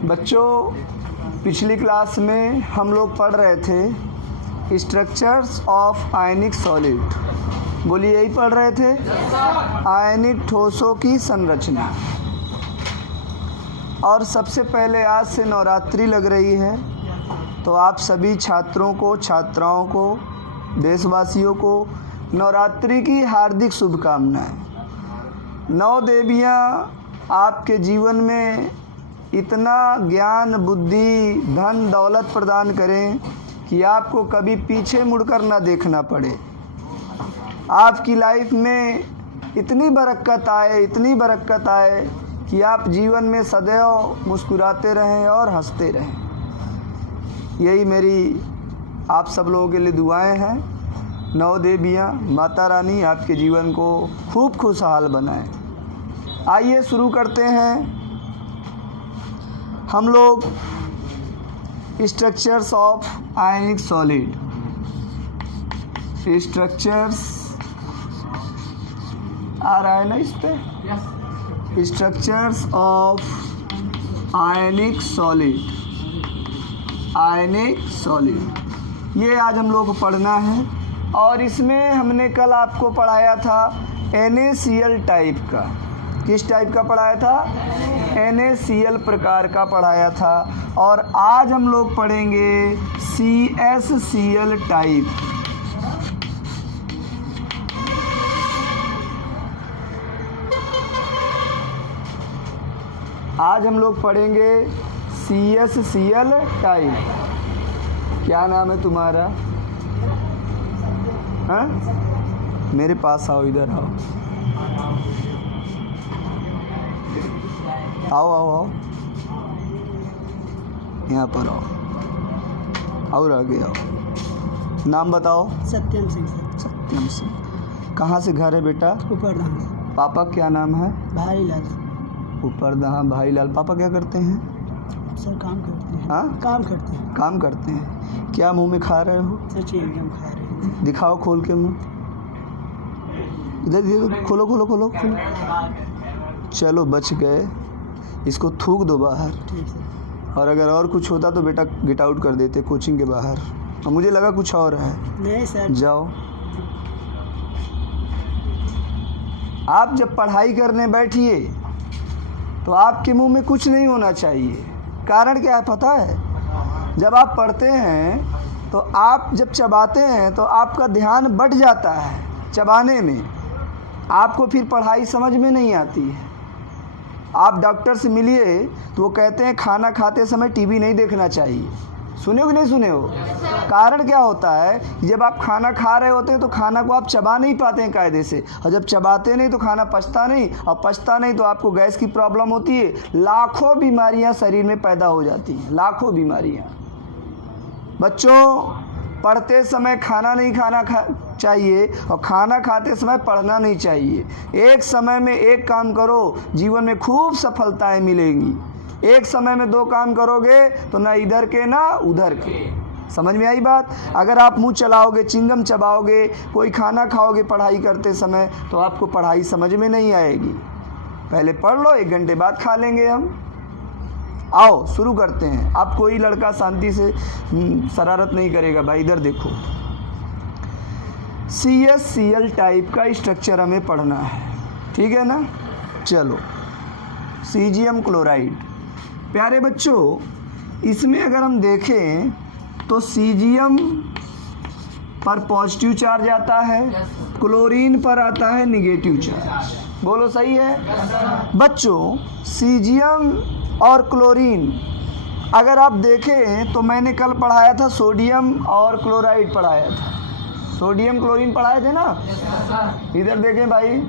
बच्चों, पिछली क्लास में हम लोग पढ़ रहे थे स्ट्रक्चर्स ऑफ आयनिक सॉलिड। बोलिए, यही पढ़ रहे थे, आयनिक ठोसों की संरचना। और सबसे पहले आज से नवरात्रि लग रही है, तो आप सभी छात्रों को, छात्राओं को, देशवासियों को नवरात्रि की हार्दिक शुभकामनाएं। नौ देवियां आपके जीवन में इतना ज्ञान, बुद्धि, धन, दौलत प्रदान करें कि आपको कभी पीछे मुड़कर ना देखना पड़े। आपकी लाइफ में इतनी बरकत आए, इतनी बरकत आए कि आप जीवन में सदैव मुस्कुराते रहें और हंसते रहें। यही मेरी आप सब लोगों के लिए दुआएं हैं। नौ देवियाँ, माता रानी आपके जीवन को खूब खुशहाल बनाएं। आइए शुरू करते हैं हम लोग structures of ionic solid. Structures आ रहा है ना इस पे? Structures of ionic solid. Ionic solid ये आज हम लोग को पढ़ना है। और इसमें हमने कल आपको पढ़ाया था NaCl टाइप का। किस टाइप का पढ़ाया था? NaCl प्रकार का पढ़ाया था। और आज हम लोग पढ़ेंगे CsCl टाइप। आज हम लोग पढ़ेंगे CsCl टाइप। क्या नाम है तुम्हारा? हाँ, मेरे पास आओ, इधर आओ, आओ आओ आओ, यहाँ पर आओ, और आगे आओ। नाम बताओ। सत्यम सिंह। सत्यम सिंह। कहाँ से घर है बेटा? ऊपरदहा। पापा क्या नाम है? भाईलाल। ऊपरदहा भाईलाल। पापा क्या करते हैं? सर काम करते हैं। हाँ, काम करते हैं। काम करते हैं। क्या मुंह में खा रहे हो? सर चिंगम खा रहे हैं। दिखाओ खोल के मुंह। इधर खोलो खोलो खोलो खोलो। चलो बच गए। इसको थूक दो बाहर। ठीक है। और अगर और कुछ होता तो बेटा गेट आउट कर देते कोचिंग के बाहर। और मुझे लगा कुछ और है। नहीं सर। जाओ। आप जब पढ़ाई करने बैठिए तो आपके मुंह में कुछ नहीं होना चाहिए। कारण क्या है पता है? जब आप पढ़ते हैं तो आप जब चबाते हैं तो आपका ध्यान बढ़ जाता है चबाने में। आपको फिर पढ़ाई समझ में नहीं आती है। आप डॉक्टर से मिलिए तो वो कहते हैं खाना खाते समय टीवी नहीं देखना चाहिए। सुने हो कि नहीं सुने हो? कारण क्या होता है? जब आप खाना खा रहे होते हैं तो खाना को आप चबा नहीं पाते हैं कायदे से, और जब चबाते नहीं तो खाना पचता नहीं, और पचता नहीं तो आपको गैस की प्रॉब्लम होती है। लाखों बीमारियां शरीर में पैदा हो जाती हैं, लाखों बीमारियां। बच्चों, पढ़ते समय खाना नहीं खाना चाहिए और खाना खाते समय पढ़ना नहीं चाहिए। एक समय में एक काम करो, जीवन में खूब सफलताएं मिलेंगी। एक समय में दो काम करोगे तो ना इधर के ना उधर के। समझ में आई बात? अगर आप मुंह चलाओगे, चिंगम चबाओगे, कोई खाना खाओगे पढ़ाई करते समय, तो आपको पढ़ाई समझ में नहीं आएगी। पहले पढ़ लो, 1 घंटे बाद खा लेंगे हम। आओ शुरू करते हैं। अब कोई लड़का शांति से शरारत नहीं करेगा भाई। इधर देखो, CsCl टाइप का स्ट्रक्चर हमें पढ़ना है, ठीक है ना? चलो, सीजियम क्लोराइड। प्यारे बच्चों, इसमें अगर हम देखें तो सीजियम पर पॉजिटिव चार्ज आता है, क्लोरीन पर आता है निगेटिव चार्ज। बोलो सही है? बच्चों, सीजियम और क्लोरीन अगर आप देखें तो मैंने कल पढ़ाया था सोडियम और क्लोराइड पढ़ाया था। सोडियम क्लोरीन पढ़ाए थे ना? इधर देखें भाई,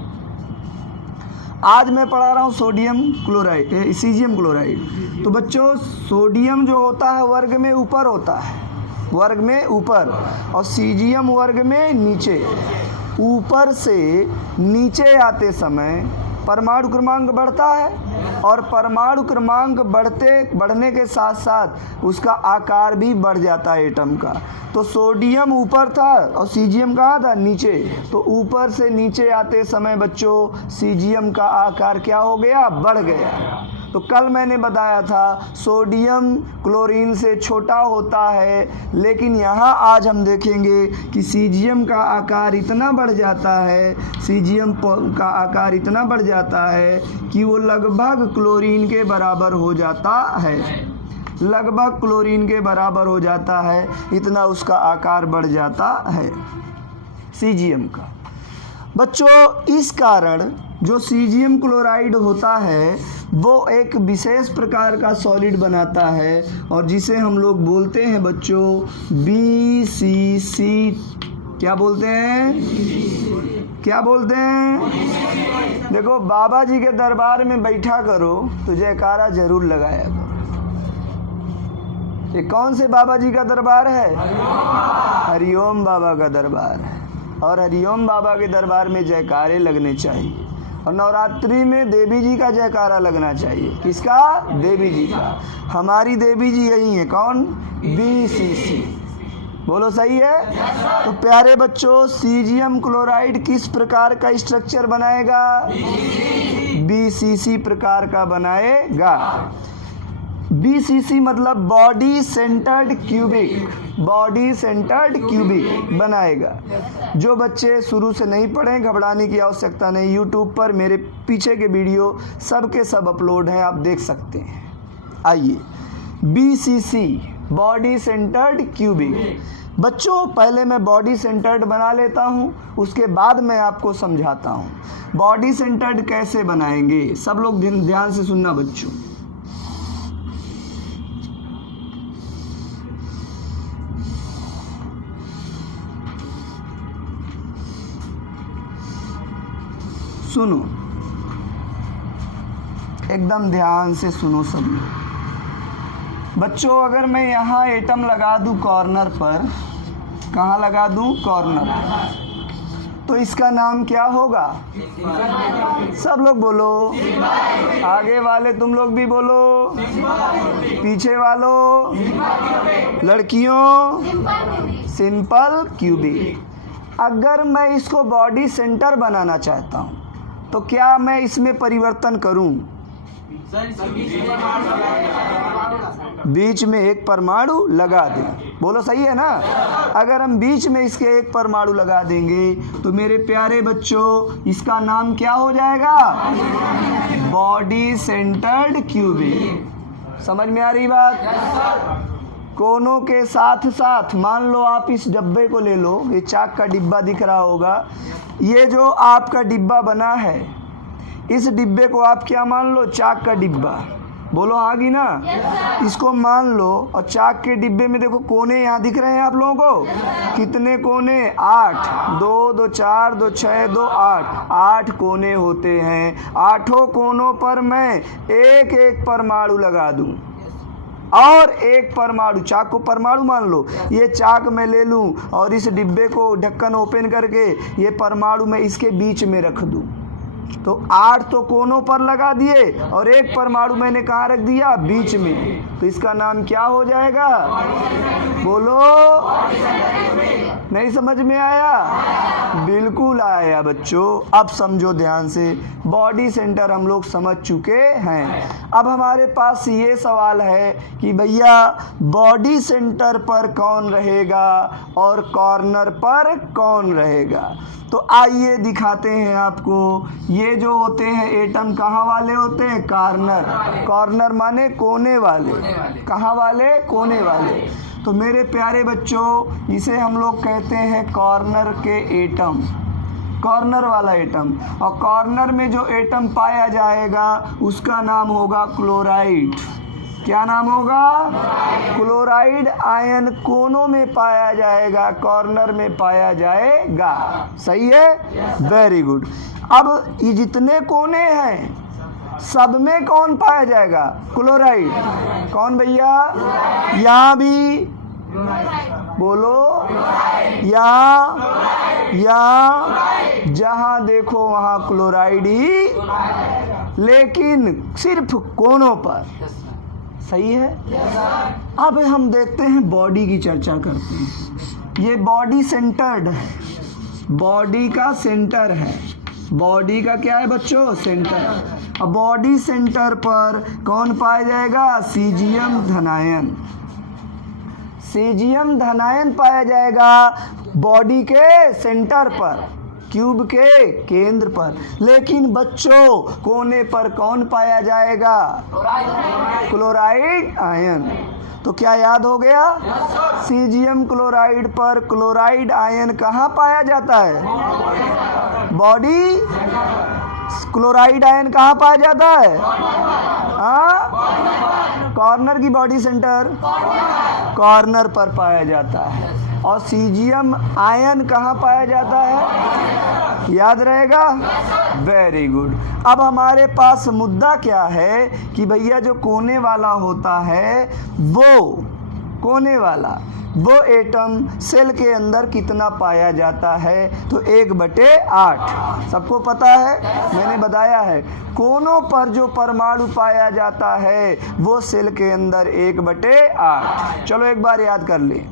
आज मैं पढ़ा रहा हूँ सोडियम क्लोराइड, सीजियम क्लोराइड। तो बच्चों, सोडियम जो होता है वर्ग में ऊपर होता है, वर्ग में ऊपर, और सीजियम वर्ग में नीचे। ऊपर से नीचे आते समय परमाणु क्रमांक बढ़ता है, और परमाणु क्रमांक बढ़ने के साथ साथ उसका आकार भी बढ़ जाता है एटम का। तो सोडियम ऊपर था और सीजियम कहाँ था? नीचे। तो ऊपर से नीचे आते समय बच्चों सीजियम का आकार क्या हो गया? बढ़ गया। तो कल मैंने बताया था सोडियम क्लोरीन से छोटा होता है, लेकिन यहाँ आज हम देखेंगे कि सीजियम का आकार इतना बढ़ जाता है, सीजियम का आकार इतना बढ़ जाता है कि वो लगभग क्लोरीन के बराबर हो जाता है, लगभग क्लोरीन के बराबर हो जाता है, इतना उसका आकार बढ़ जाता है सीजियम का। बच्चों, इस कारण जो सीजियम क्लोराइड होता है वो एक विशेष प्रकार का सॉलिड बनाता है और जिसे हम लोग बोलते हैं बच्चों BCC। क्या बोलते हैं? क्या बोलते हैं? देखो, बाबा जी के दरबार में बैठा करो तो जयकारा जरूर लगाया करो। ये कौन से बाबा जी का दरबार है? हरिओम बाबा का दरबार है, और हरिओम बाबा के दरबार में जयकारे लगने चाहिए। और नवरात्रि में देवी जी का जयकारा लगना चाहिए। किसका? देवी जी का। हमारी देवी जी यही है, कौन? BCC। बोलो सही है? तो प्यारे बच्चों, सीजियम क्लोराइड किस प्रकार का स्ट्रक्चर बनाएगा? BCC प्रकार का बनाएगा। BCC मतलब body centred cubic, body centred cubic बनाएगा। जो बच्चे शुरू से नहीं पढ़े, घबराने की आवश्यकता नहीं। यूट्यूब पर मेरे पीछे के वीडियो सब के सब अपलोड हैं, आप देख सकते हैं। आइए, BCC बॉडी सेंटर्ड क्यूबिक। बच्चों, पहले मैं बॉडी सेंटर्ड बना लेता हूँ, उसके बाद मैं आपको समझाता हूँ बॉडी सेंटर्ड कैसे बनाएंगे। सब लोग ध्यान से सुनना बच्चों। सुनो, एकदम ध्यान से सुनो सब लोग। बच्चों, अगर मैं यहाँ एटम लगा दूँ कॉर्नर पर, कहाँ लगा दूँ? कॉर्नर पर, तो इसका नाम क्या होगा? सब लोग बोलो, आगे वाले तुम लोग भी बोलो, पीछे वालों, लड़कियों, सिंपल क्यूबिक। अगर मैं इसको बॉडी सेंटर बनाना चाहता हूँ तो क्या मैं इसमें परिवर्तन करूं? बीच में एक परमाणु लगा दें। बोलो सही है ना? अगर हम बीच में इसके एक परमाणु लगा देंगे तो मेरे प्यारे बच्चों, इसका नाम क्या हो जाएगा? Body centred cubic. समझ में आ रही बात? कोनों के साथ साथ, मान लो आप इस डब्बे को ले लो, ये चाक का डिब्बा दिख रहा होगा, ये जो आपका डिब्बा बना है, इस डिब्बे को आप क्या मान लो? चाक का डिब्बा। बोलो हाँ की ना? इसको मान लो, और चाक के डिब्बे में देखो कोने यहाँ दिख रहे हैं आप लोगों को। कितने कोने? 8। 2 2 4 2 6 2 8, 8 कोने होते हैं। 8 कोनों पर मैं एक एक परमाणु लगा दूं, और एक परमाणु, चाक को परमाणु मान लो, ये चाक मैं ले लूं और इस डिब्बे को ढक्कन ओपन करके ये परमाणु मैं इसके बीच में रख दूं, तो 8 तो कोनों पर लगा दिए और एक परमाणु मैंने कहाँ रख दिया? बीच में। तो इसका नाम क्या हो जाएगा? बोलो, नहीं समझ में आया? बिल्कुल आया बच्चों। अब समझो ध्यान से, बॉडी सेंटर हम लोग समझ चुके हैं। अब हमारे पास ये सवाल है कि भैया बॉडी सेंटर पर कौन रहेगा और कॉर्नर पर कौन रहेगा? तो आइए दिखाते हैं आपको। ये जो होते हैं एटम कहाँ वाले होते हैं? कॉर्नर। कॉर्नर माने कोने वाले। कहाँ वाले? कोने वाले। तो मेरे प्यारे बच्चों, इसे हम लोग कहते हैं कॉर्नर के एटम, कॉर्नर वाला एटम। और कॉर्नर में जो एटम पाया जाएगा उसका नाम होगा क्लोराइड। क्या नाम होगा? क्लोराइड आयन कोनों में पाया जाएगा, कॉर्नर में पाया जाएगा। सही है? Very good. अब ये जितने कोने हैं सब में कौन पाया जाएगा? क्लोराइड। कौन भैया? यहाँ भी बोलो, यहाँ जहाँ देखो वहाँ क्लोराइड ही, लेकिन सिर्फ कोनों पर। सही है? अब हम देखते हैं, बॉडी की चर्चा करते हैं। ये बॉडी सेंटर्ड है, बॉडी का सेंटर है। बॉडी का क्या है बच्चों? सेंटर। अब बॉडी सेंटर पर कौन पाया जाएगा? सीजियम धनायन। सीजियम धनायन पाया जाएगा बॉडी के सेंटर पर, क्यूब के केंद्र पर। लेकिन बच्चों कोने पर कौन पाया जाएगा? Chloride ion. तो क्या याद हो गया? सीजियम क्लोराइड पर क्लोराइड आयन कहाँ पाया जाता है? बॉडी। क्लोराइड आयन कहाँ पाया जाता है? हाँ, कॉर्नर की बॉडी सेंटर, कॉर्नर पर पाया जाता है। और सीजियम आयन कहाँ पाया जाता है? याद रहेगा? Very good. अब हमारे पास मुद्दा क्या है कि भैया जो कोने वाला होता है वो कोने वाला वो एटम सेल के अंदर कितना पाया जाता है? तो 1/8। सबको पता है, मैंने बताया है। कोनों पर जो परमाणु पाया जाता है वो सेल के अंदर 1/8। चलो एक बार याद कर लें।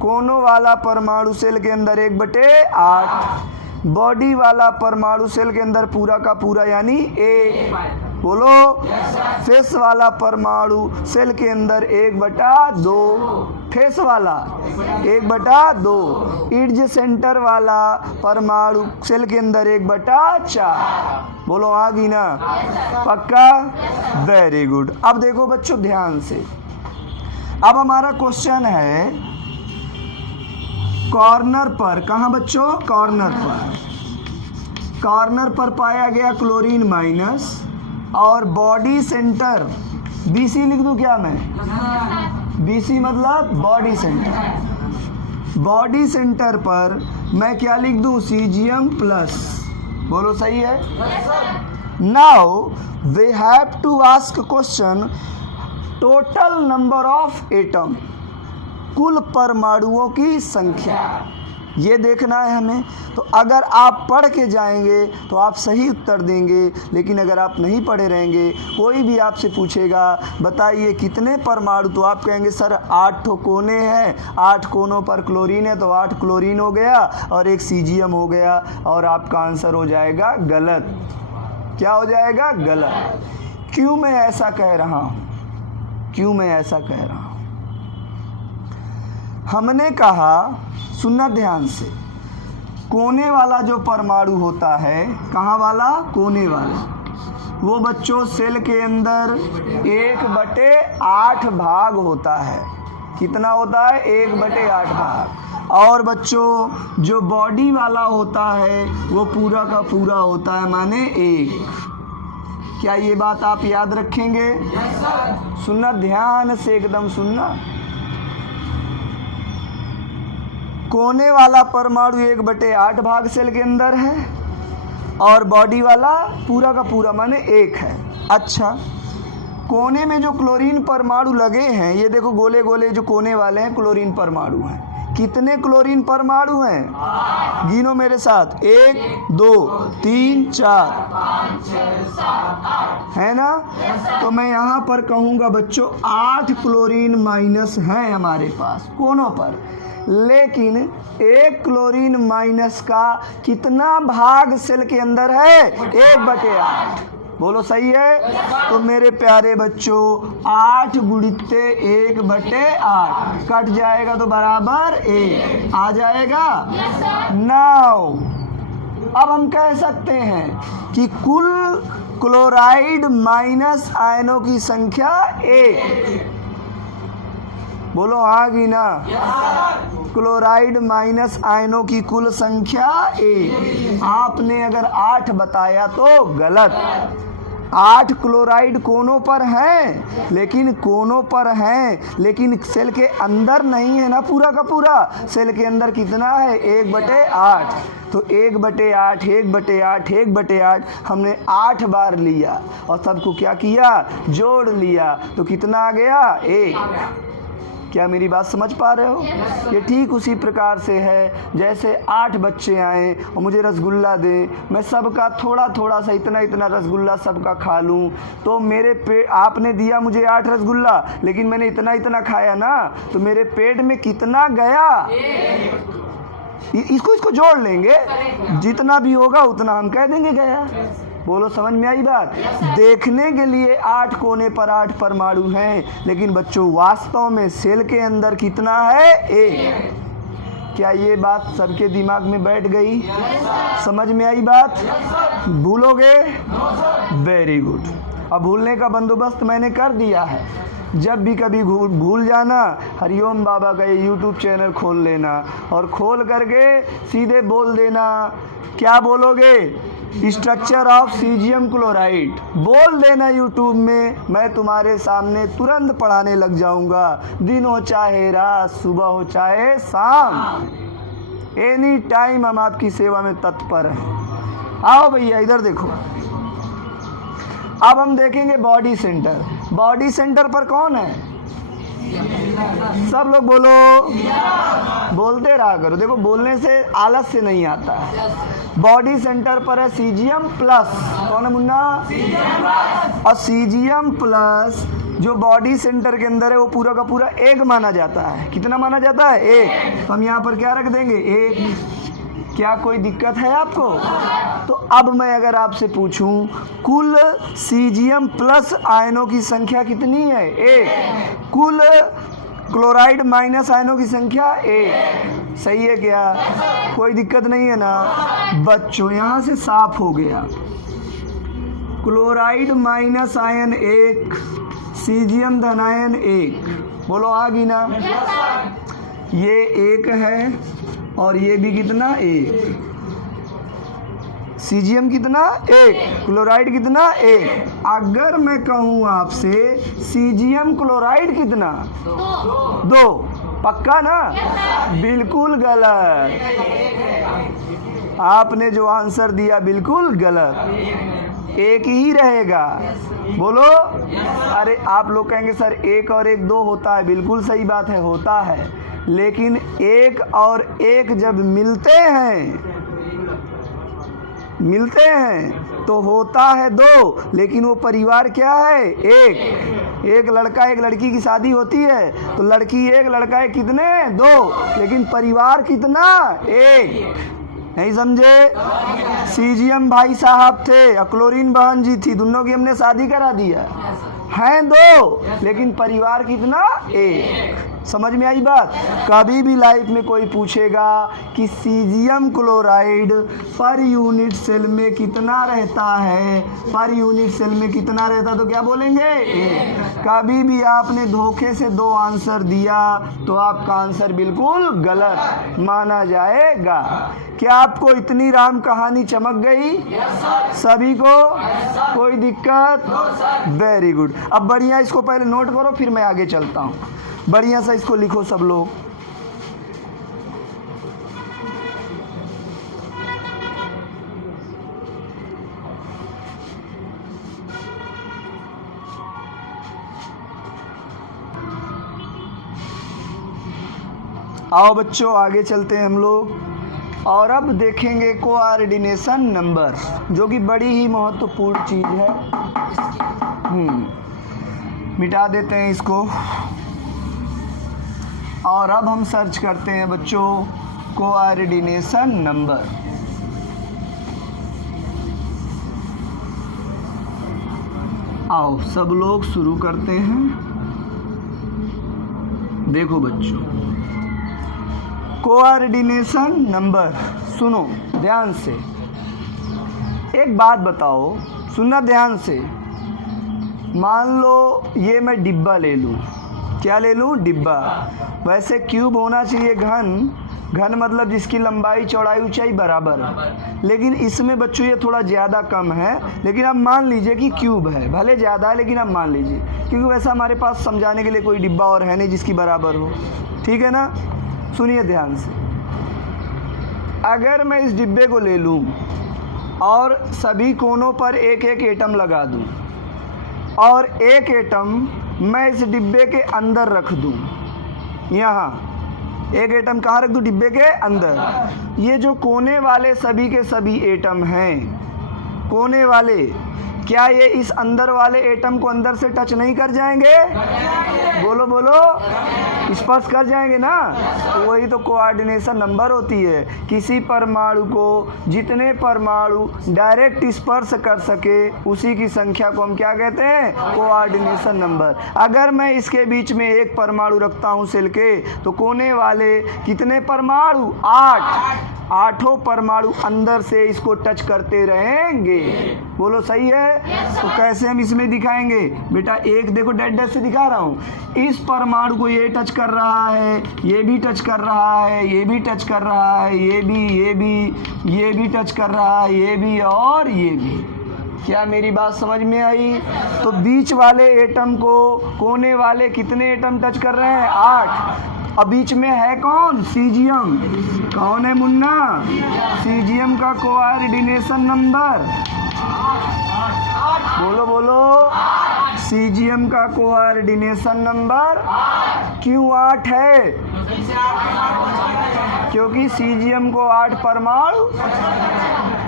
कोनों वाला परमाणु सेल के अंदर 1/8, बॉडी वाला परमाणु सेल के अंदर पूरा का पूरा यानी 1। बोलो। फेस वाला परमाणु सेल के अंदर 1/2, फेस वाला 1/2। इड्ज सेंटर वाला परमाणु सेल के अंदर 1/4। बोलो आ गई ना? पक्का? Very good. अब देखो बच्चों ध्यान से, अब हमारा क्वेश्चन है कॉर्नर पर। कहाँ बच्चों? कॉर्नर पर। कॉर्नर पर पाया गया क्लोरीन माइनस और बॉडी सेंटर BC लिख दूं क्या मैं? BC मतलब बॉडी सेंटर। बॉडी सेंटर पर मैं क्या लिख दूं? Caesium plus. बोलो सही है? Now we have to ask question total number of atom, कुल परमाणुओं की संख्या, ये देखना है हमें। तो अगर आप पढ़ के जाएंगे तो आप सही उत्तर देंगे, लेकिन अगर आप नहीं पढ़े रहेंगे, कोई भी आपसे पूछेगा बताइए कितने परमाणु, तो आप कहेंगे सर 8 ठो कोने हैं, 8 कोनों पर क्लोरीन है, तो 8 क्लोरीन हो गया और 1 सीजियम हो गया, और आपका आंसर हो जाएगा गलत। क्या हो जाएगा? गलत। क्यों मैं ऐसा कह रहा हूँ? क्यों मैं ऐसा कह रहा हूँ? हमने कहा, सुनना ध्यान से, कोने वाला जो परमाणु होता है, कहाँ वाला? कोने वाला, वो बच्चों सेल के अंदर 1/8 भाग होता है। कितना होता है? 1/8 भाग। और बच्चों जो बॉडी वाला होता है वो पूरा का पूरा होता है, माने 1। क्या ये बात आप याद रखेंगे? सुनना ध्यान से, एकदम सुनना। कोने वाला परमाणु 1/8 भाग सेल के अंदर है और बॉडी वाला पूरा का पूरा माने 1 है। अच्छा, कोने में जो क्लोरीन परमाणु लगे हैं, ये देखो गोले गोले जो कोने वाले हैं क्लोरीन परमाणु हैं। कितने क्लोरीन परमाणु हैं? गिनो मेरे साथ। 1 2 3 4 है ना? तो मैं यहाँ पर कहूँगा बच्चों 8 क्लोरीन माइनस हैं हमारे पास कोनों पर। लेकिन 1 क्लोरीन माइनस का कितना भाग सेल के अंदर है? 1/8। बोलो सही है? तो मेरे प्यारे बच्चों 8 गुणित्ते 1/8 कट जाएगा तो बराबर 1 आ जाएगा। नाउ अब हम कह सकते हैं कि कुल क्लोराइड माइनस आयनों की संख्या 1। बोलो हाँ कि ना? क्लोराइड माइनस आयनों की कुल संख्या 1। आपने अगर 8 बताया तो गलत। 8 क्लोराइड कोनों पर हैं, लेकिन कोनों पर हैं लेकिन सेल के अंदर नहीं है ना पूरा का पूरा। सेल के अंदर कितना है? 1/8। तो 1/8 1/8 1/8 हमने 8 बार लिया और सबको क्या किया? जोड़ लिया। तो कितना आ गया? 1। क्या मेरी बात समझ पा रहे हो? ये ठीक उसी प्रकार से है जैसे 8 बच्चे आए और मुझे रसगुल्ला दें, मैं सबका थोड़ा थोड़ा सा इतना इतना रसगुल्ला सबका खा लूं, तो मेरे पेट, आपने दिया मुझे 8 रसगुल्ला लेकिन मैंने इतना इतना खाया ना, तो मेरे पेट में कितना गया? इसको जोड़ लेंगे, जितना भी होगा उतना हम कह देंगे गया। बोलो समझ में आई बात? देखने के लिए 8 कोने पर 8 परमाणु हैं, लेकिन बच्चों वास्तव में सेल के अंदर कितना है? 1। क्या ये बात सबके दिमाग में बैठ गई? समझ में आई बात? भूलोगे? Very good. अब भूलने का बंदोबस्त मैंने कर दिया है। जब भी कभी भूल जाना, हरिओम बाबा का ये यूट्यूब चैनल खोल लेना और खोल करके सीधे बोल देना। क्या बोलोगे? स्ट्रक्चर ऑफ सीजियम क्लोराइड बोल देना यूट्यूब में। मैं तुम्हारे सामने तुरंत पढ़ाने लग जाऊंगा, दिन हो चाहे रात, सुबह हो चाहे शाम, एनी टाइम हम आपकी सेवा में तत्पर हैं। आओ भैया इधर देखो। अब हम देखेंगे बॉडी सेंटर। बॉडी सेंटर पर कौन है? सब लोग बोलो, बोलते रहा करो। देखो बोलने से आलस से नहीं आता है। बॉडी सेंटर पर है सीजियम प्लस। कौन है मुन्ना? और सीजियम प्लस जो बॉडी सेंटर के अंदर है वो पूरा का पूरा 1 माना जाता है। कितना माना जाता है? 1। तो हम यहाँ पर क्या रख देंगे? 1। क्या कोई दिक्कत है आपको? तो अब मैं अगर आपसे पूछूं कुल सीजियम प्लस आयनों की संख्या कितनी है? 1। कुल क्लोराइड माइनस आयनों की संख्या 1। सही है क्या? कोई दिक्कत नहीं है ना बच्चों? यहाँ से साफ हो गया। क्लोराइड माइनस आयन 1, सीजियम धनायन 1। बोलो आ गई ना? ये 1 है और ये भी कितना? 1। सीजियम कितना? 1। क्लोराइड कितना? 1। अगर मैं कहूँ आपसे सीजियम क्लोराइड कितना? 2। पक्का ना? बिल्कुल गलत। आपने जो आंसर दिया बिल्कुल गलत। 1 ही रहेगा। बोलो। अरे आप लोग कहेंगे सर 1 और 1 2 होता है। बिल्कुल सही बात है, होता है। लेकिन 1 और 1 जब मिलते हैं तो होता है 2, लेकिन वो परिवार क्या है? 1। एक लड़का एक लड़की की शादी होती है तो लड़की 1, लड़का 1, कितने? 2, लेकिन परिवार कितना? 1। नहीं समझे? सीजियम भाई साहब थे, क्लोरीन बहन जी थी, दोनों की हमने शादी करा दिया। हैं 2, लेकिन परिवार कितना? 1। समझ में आई बात? कभी भी लाइफ में कोई पूछेगा कि caesium chloride per unit cell में कितना रहता है, पर यूनिट सेल में कितना रहता, तो क्या बोलेंगे? 1। कभी भी आपने धोखे से 2 आंसर दिया तो आपका आंसर बिल्कुल गलत माना जाएगा। क्या आपको इतनी राम कहानी चमक गई? सभी को? कोई दिक्कत? Very good. अब बढ़िया इसको पहले नोट करो, फिर मैं आगे चलता हूँ। बढ़िया सा इसको लिखो सब लोग। आओ बच्चों आगे चलते हैं हम लोग और अब देखेंगे कोऑर्डिनेशन नंबर, जो कि बड़ी ही महत्वपूर्ण चीज़ है। मिटा देते हैं इसको और अब हम सर्च करते हैं बच्चों कोऑर्डिनेशन नंबर। आओ सब लोग शुरू करते हैं। देखो बच्चों कोऑर्डिनेशन नंबर, सुनो ध्यान से। एक बात बताओ, सुनना ध्यान से। मान लो ये मैं डिब्बा ले लूँ। क्या ले लूँ? डिब्बा। वैसे क्यूब होना चाहिए घन, घन मतलब जिसकी लंबाई चौड़ाई ऊंचाई बराबर है, लेकिन इसमें बच्चों ये थोड़ा ज़्यादा कम है। लेकिन अब मान लीजिए कि क्यूब है, भले ज़्यादा है लेकिन अब मान लीजिए, क्योंकि वैसा हमारे पास समझाने के लिए कोई डिब्बा और है नहीं जिसकी बराबर हो। ठीक है ना? सुनिए ध्यान से। अगर मैं इस डिब्बे को ले लूँ और सभी कोनों पर एक एक एटम लगा दूँ और एक एटम मैं इस डिब्बे के अंदर रख दूँ, यहाँ एक एटम कहाँ रख दूँ? डिब्बे के अंदर। ये जो कोने वाले सभी के सभी एटम हैं, कोने वाले, क्या ये इस अंदर वाले एटम को अंदर से टच नहीं कर जाएंगे? बोलो बोलो, स्पर्श कर जाएंगे ना। तो वही तो कोऑर्डिनेशन नंबर होती है। किसी परमाणु को जितने परमाणु डायरेक्ट स्पर्श कर सके उसी की संख्या को हम क्या कहते हैं? Coordination number. अगर मैं इसके बीच में एक परमाणु रखता हूँ सेल के, तो कोने वाले कितने परमाणु? 8। आठों परमाणु अंदर से इसको टच करते रहेंगे। बोलो सही है? तो कैसे हम इसमें दिखाएंगे? बेटा एक देखो, डैश से दिखा रहा हूँ। इस परमाणु को ये टच कर रहा है, ये भी टच कर रहा है, ये भी टच कर रहा है, ये भी टच कर रहा है, ये भी और ये भी। क्या मेरी बात समझ में आई? तो बीच वाले एटम को कोने वाले कितने एटम टच कर रहे हैं? 8। और बीच में है कौन? सीजियम। कौन है मुन्ना? सीजियम का कोऑर्डिनेशन नंबर बोलो बोलो। सीजियम का कोऑर्डिनेशन नंबर क्यों 8 है? क्योंकि सीजियम को 8 परमाणु,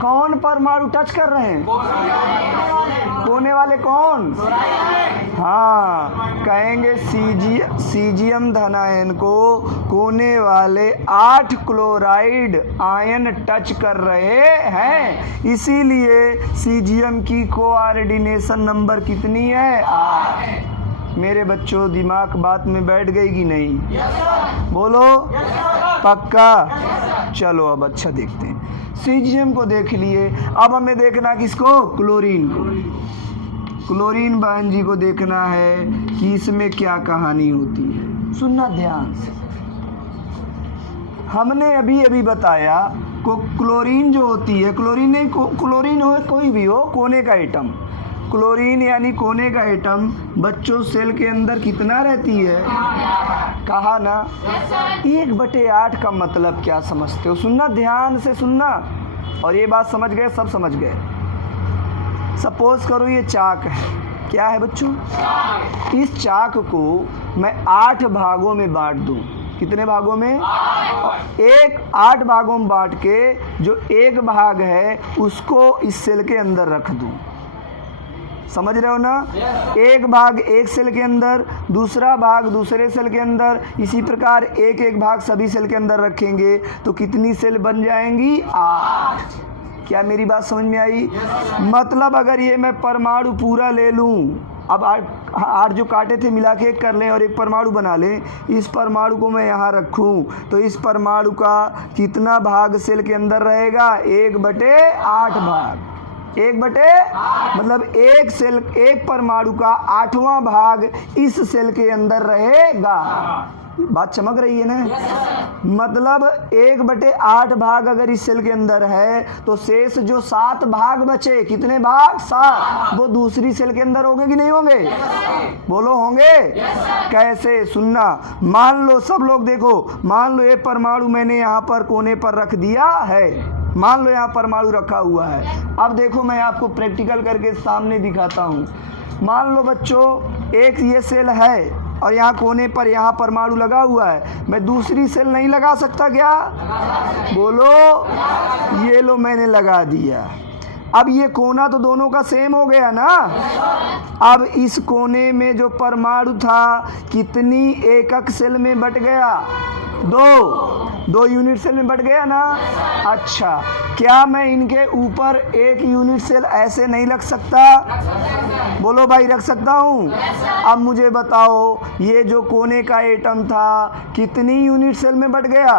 कौन परमाणु टच कर रहे हैं? कोने वाले कौन? हाँ, कहेंगे सीजियम धनायन को कोने वाले 8 क्लोराइड आयन टच कर रहे हैं, इसीलिए सीजियम की कोऑर्डिनेशन नंबर कितनी है? 8। मेरे बच्चों दिमाग बात में बैठ गई कि नहीं? बोलो पक्का? चलो अब अच्छा देखते हैं। सीजियम को देख लिए, अब हमें देखना किसको? क्लोरीन को। क्लोरीन बहन जी को देखना है कि इसमें क्या कहानी होती है। सुनना ध्यान से। हमने अभी अभी बताया को क्लोरीन जो होती है, क्लोरीन नहीं, क्लोरीन हो कोई भी हो, कोने का एटम। क्लोरीन यानी कोने का एटम बच्चों सेल के अंदर कितना रहती है? कहा ना 1/8 का मतलब क्या समझते हो? सुनना ध्यान से सुनना। और ये बात समझ गए? सब समझ गए? सपोज करो ये चाक है। क्या है बच्चों? इस चाक को मैं 8 भागों में बांट दूं। कितने भागों में? 8 भागों में बांट के जो एक भाग है उसको इस सेल के अंदर रख दूं। समझ रहे हो ना? एक भाग एक सेल के अंदर, दूसरा भाग दूसरे सेल के अंदर, इसी प्रकार एक एक भाग सभी सेल के अंदर रखेंगे तो कितनी सेल बन जाएंगी? 8। क्या मेरी बात समझ में आई? मतलब अगर ये मैं परमाणु पूरा ले लूं, अब 8 जो काटे थे मिला के एक कर लें और एक परमाणु बना लें, इस परमाणु को मैं यहाँ रखूं तो इस परमाणु का कितना भाग सेल के अंदर रहेगा? 1/8 भाग। 1/8 मतलब एक परमाणु का 8वां भाग इस सेल के अंदर रहेगा। बात चमक रही है ना? मतलब 1/8 भाग अगर इस सेल के अंदर है तो शेष जो 7 भाग बचे, कितने भाग? 7। वो दूसरी सेल के अंदर होंगे कि नहीं होंगे? बोलो होंगे? कैसे? सुनना। मान लो सब लोग देखो, मान लो ये परमाणु मैंने यहाँ पर कोने पर रख दिया है। मान लो यहाँ परमाणु रखा हुआ है। अब देखो मैं आपको प्रैक्टिकल करके सामने दिखाता हूँ। मान लो बच्चों एक ये सेल है और यहाँ कोने पर यहाँ परमाणु लगा हुआ है, मैं दूसरी सेल नहीं लगा सकता क्या? बोलो। ये लो मैंने लगा दिया। अब ये कोना तो दोनों का सेम हो गया ना। अब इस कोने में जो परमाणु था कितनी एकक सेल में बट गया? 2 यूनिट सेल में बट गया ना। अच्छा, क्या मैं इनके ऊपर 1 यूनिट सेल ऐसे नहीं रख सकता? बोलो भाई, रख सकता हूँ। अब मुझे बताओ ये जो कोने का एटम था कितनी यूनिट सेल में बट गया?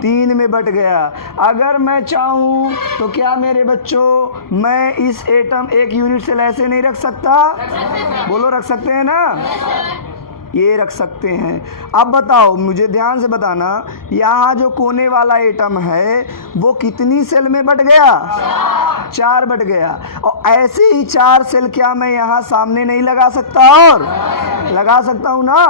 3 में बट गया। अगर मैं चाहूँ तो क्या मेरे बच्चों मैं इस एटम 1 यूनिट सेल ऐसे नहीं रख सकता? बोलो, रख सकते हैं ना? ये रख सकते हैं। अब बताओ, मुझे ध्यान से बताना, यहाँ जो कोने वाला एटम है वो कितनी सेल में बट गया? 4 बट गया। और ऐसे ही 4 सेल क्या मैं यहाँ सामने नहीं लगा सकता? और लगा सकता हूँ ना?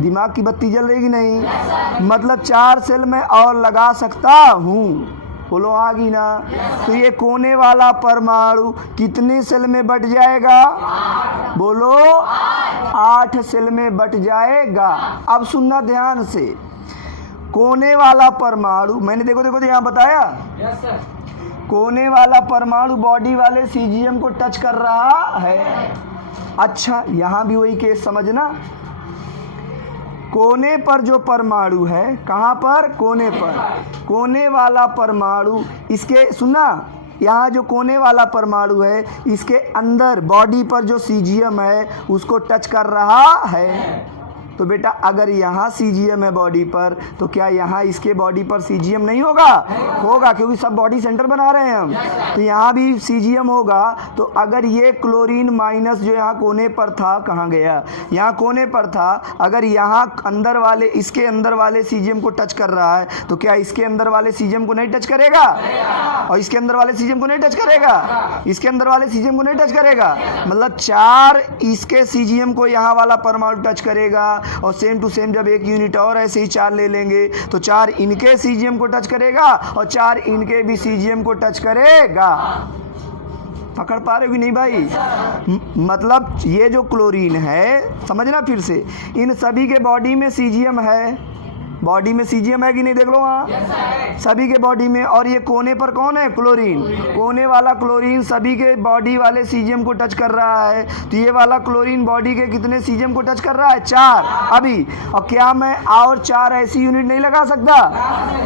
दिमाग की बत्ती जल रही कि नहीं? मतलब 4 सेल में और लगा सकता हूँ। बोलो आ गई ना? तो ये कोने वाला परमाणु कितने सेल में बट जाएगा? बोलो 8 सेल में बट जाएगा। अब सुनना ध्यान से, कोने वाला परमाणु मैंने देखो यहाँ बताया। कोने वाला परमाणु बॉडी वाले सीजीएम को टच कर रहा है। अच्छा, यहाँ भी वही केस समझना, कोने पर जो परमाणु है, कहाँ पर, कोने पर, कोने वाला परमाणु इसके, सुना, यहाँ जो कोने वाला परमाणु है इसके अंदर बॉडी पर जो सीजीएम है उसको टच कर रहा है। तो बेटा अगर यहाँ सीजीएम है बॉडी पर, तो क्या यहाँ इसके बॉडी पर सीजीएम नहीं होगा? होगा, क्योंकि सब बॉडी सेंटर बना रहे हैं हम। तो यहाँ भी सीजीएम होगा। तो अगर ये क्लोरीन माइनस जो यहाँ कोने पर था, कहाँ गया, यहाँ कोने पर था, अगर यहाँ अंदर वाले, इसके अंदर वाले सीजीएम को टच कर रहा है, तो क्या इसके अंदर वाले सीजीएम को नहीं टच करेगा? और इसके अंदर वाले सीजीएम को नहीं टच करेगा? इसके अंदर वाले सीजीएम को नहीं टच करेगा। मतलब 4 इसके सीजीएम को यहाँ वाला परमाणु टच करेगा, और सेम टू सेम जब एक यूनिट और ऐसे ही 4 ले लेंगे तो 4 इनके सीजीएम को टच करेगा और 4 इनके भी सीजीएम को टच करेगा। पकड़ पा रहे हो कि नहीं भाई? मतलब ये जो क्लोरीन है, समझना फिर से, इन सभी के बॉडी में सीजीएम है, बॉडी में सीजीएम है कि नहीं, देख लो वहाँ, सभी के बॉडी में। और ये कोने पर कौन है, क्लोरीन, कोने वाला क्लोरीन सभी के बॉडी वाले सीजीएम को टच कर रहा है। तो ये वाला क्लोरीन बॉडी के कितने सीजीएम को टच कर रहा है, 4 अभी। और क्या मैं और 4 ऐसी यूनिट नहीं लगा सकता?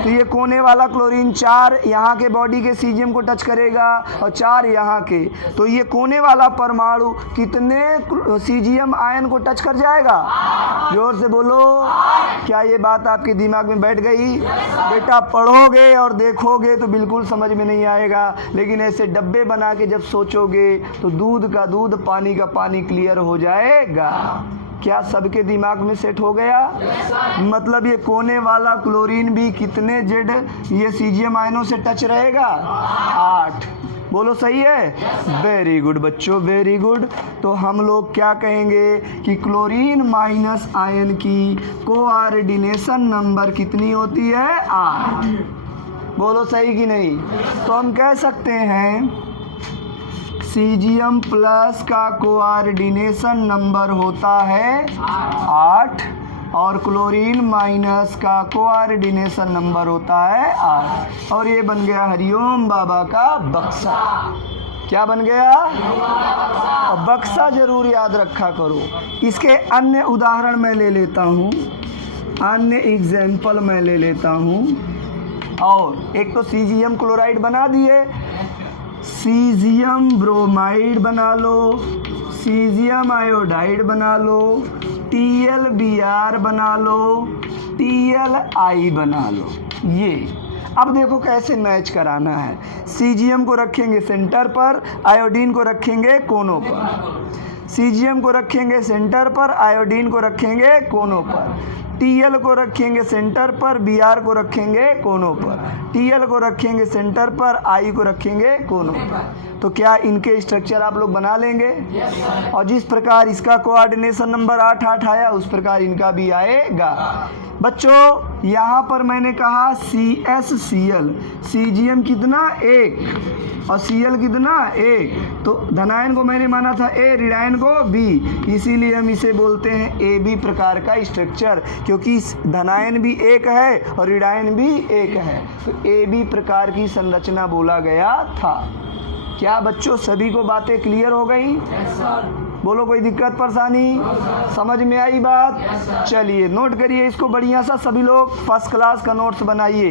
तो ये कोने वाला क्लोरीन 4 यहाँ के बॉडी के सीजीएम को टच करेगा और 4 यहाँ के। तो ये कोने वाला परमाणु कितने सीजीएम आयन को टच कर जाएगा? जोर से बोलो। क्या ये बात आपके दिमाग में बैठ गई? बेटा पढ़ोगे और देखोगे तो बिल्कुल समझ में नहीं आएगा, लेकिन ऐसे डब्बे बना के जब सोचोगे तो दूध का दूध, पानी का पानी क्लियर हो जाएगा। क्या सबके दिमाग में सेट हो गया? मतलब ये कोने वाला क्लोरीन भी कितने जेड ये सीजीएम आयनों से टच रहेगा? 8। बोलो सही है? वेरी गुड बच्चों, वेरी गुड। तो हम लोग क्या कहेंगे कि क्लोरीन माइनस आयन की कोऑर्डिनेशन नंबर कितनी होती है? 8। बोलो सही कि नहीं? तो हम कह सकते हैं सीजीएम प्लस का कोऑर्डिनेशन नंबर होता है 8 और क्लोरीन माइनस का कोऑर्डिनेशन नंबर होता है 8। और ये बन गया हरिओम बाबा का बक्सा। क्या बन गया? और बक्सा जरूर याद रखा करो। इसके अन्य उदाहरण मैं ले लेता हूँ, अन्य एग्जाम्पल मैं ले लेता हूँ। और एक तो सीजीएम क्लोराइड बना दिए, सीजियम ब्रोमाइड बना लो, सीजियम आयोडाइड बना लो, TlBr बना लो, TlI बना लो। ये अब देखो कैसे मैच कराना है। सीजियम को रखेंगे सेंटर पर, आयोडीन को रखेंगे कोनों पर। सीजियम को रखेंगे सेंटर पर, आयोडीन को रखेंगे कोनों पर। Tl को रखेंगे सेंटर पर, Br को रखेंगे कोनों पर। Tl को रखेंगे सेंटर पर, I को रखेंगे कोनों पर। तो क्या इनके स्ट्रक्चर आप लोग बना लेंगे? और जिस प्रकार इसका कोऑर्डिनेशन नंबर 8 आया उस प्रकार इनका भी आएगा। बच्चों यहाँ पर मैंने कहा CsCl, सीजीएम कितना? 1 और Cl कितना? 1। तो धनायन को मैंने माना था A, ऋणायन को B, इसीलिए हम इसे बोलते हैं AB प्रकार का स्ट्रक्चर, क्योंकि धनायन भी 1 है और ऋणायन भी 1 है। तो AB प्रकार की संरचना बोला गया था। क्या बच्चों सभी को बातें क्लियर हो गई? बोलो कोई दिक्कत परेशानी? समझ में आई बात? चलिए नोट करिए इसको बढ़िया सा, सभी लोग फर्स्ट क्लास का नोट्स बनाइए।